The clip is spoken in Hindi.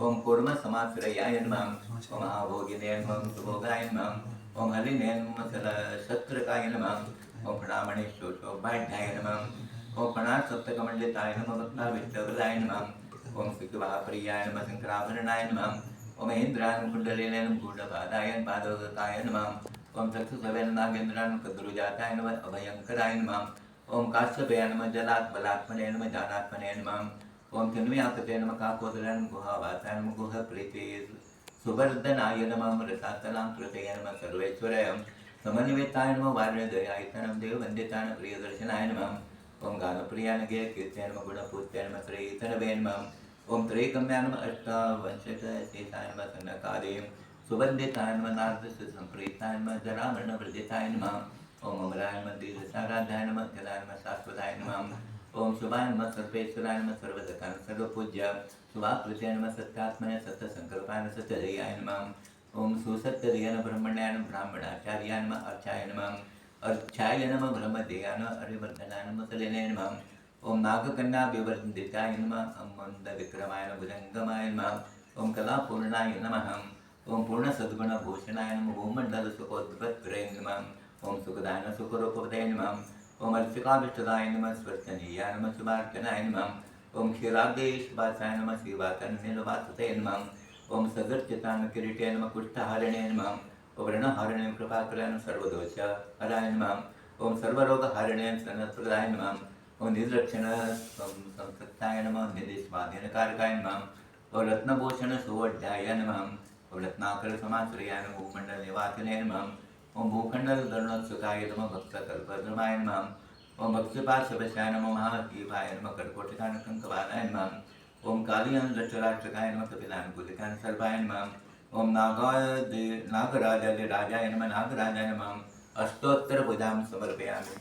ओम कूर्म समाश्रयाय नमः ओम आभोगिने नमः सुभोगाय नमः ओम हरिने नमः शत्रकाय नमः ओम प्रणामणे शोभाढ्याय नमः ओम प्रणाम सप्तकमंडिताय नमः भक्ताविष्टवराय नमः ओम सुखभाप्रियाय नमः शंकराभरणाय नमः ओम इंद्राय कुंडलिने नमः गूढ़पादाय पादोदकाय नमः ओम चक्षुषवेन नागेन्द्राय कद्रुजाताय नमः अभयंकराय नमः ओम काश्यपाय नमः जलात् बलात्मने नमः जानात्मने नमः ओम तन्मयाकृते नमः काकोदराय नमः गुहावासाय नमः गुहप्रीते सुवर्धनाय नमः रसातलां कृते नमः सर्वेश्वराय समन्विताय नमः वारणदयायतनं देववन्दिताय प्रियदर्शनाय नमः ओम गानप्रियाय नगे कीर्तय नमः गुणपूज्याय नमः श्रीतनवे नमः ओम त्रैकम्याय नमः अष्टावंशकशेषाय नमः सनकादे सुवन्दिताय नमः नारदसम्प्रीताय नमः जरामरणवृदिताय नमः ओम अमराय नमः दीर्घसाराध्याय नमः जलाय नमः शाश्वताय नमः ओम शुभाय नमः सर्वेश्वराय नमः सर्वदकान सर्वपूज्य शुभाकृत्याय नमः सत्यात्मने सत्यसंकल्पाय नमः सत्यधैर्याय नमः ओम सुसत्यधैर्याय नमः ब्रह्मण्याय नमः ब्राह्मणाचार्याय नमः अर्चाय नमः अर्चाय नमः ब्रह्मदेयाय नमः हरिवर्धनाय नमः सलिले नमः ओम नागकन्या विवर्धिताय नमः मंदविक्रमाय नमः भुजंगमाय नमः ओम कलापूर्णाय नमः ओम पूर्ण सद्गुण भूषणाय नमः भूमंडल सुखोद्भवत्रे नमः ओम सुखदाय नमः सुखरूपवदे नमः ओम अर्चिकाभिष्टदाय नमः स्वर्चनीयाय नमः शुभार्चनाय नमः ओम क्षीराब्देशवासाय नमः श्रीवातन्निलवासते नमः ओम सदर्चितान किरीटे नमः कुष्ठहारिणे नमः ओम ऋणहारिणे कृपाकराय नमः सर्वदोष हराय नमः ओम सर्वरोगहारिणे सनत्प्रदाय नमः ओम निरक्षण संसक्ताय नमः निधिस्वाधीनकारकाय नमः ओम रत्नभूषण सुवड्याय नमः ओम रत्नाकर समाश्रयाय नमः भूमंडल निवासिने नमः ओम भूखंडल धरणोत्सुकाय नमः भक्तकल्पद्रमाय नमः ओम भक्तिपाशवशाय नमः महादेवाय नमः कर्कोटकानकंकवालाय नमः ओम कालियन लक्षराष्ट्रकाय नमः कपिलानुकूलिकान सर्वाय नमः ओम नागराजाय राजाय नमः नागराजाय नमः अष्टोत्तर पूजां समर्पयामि।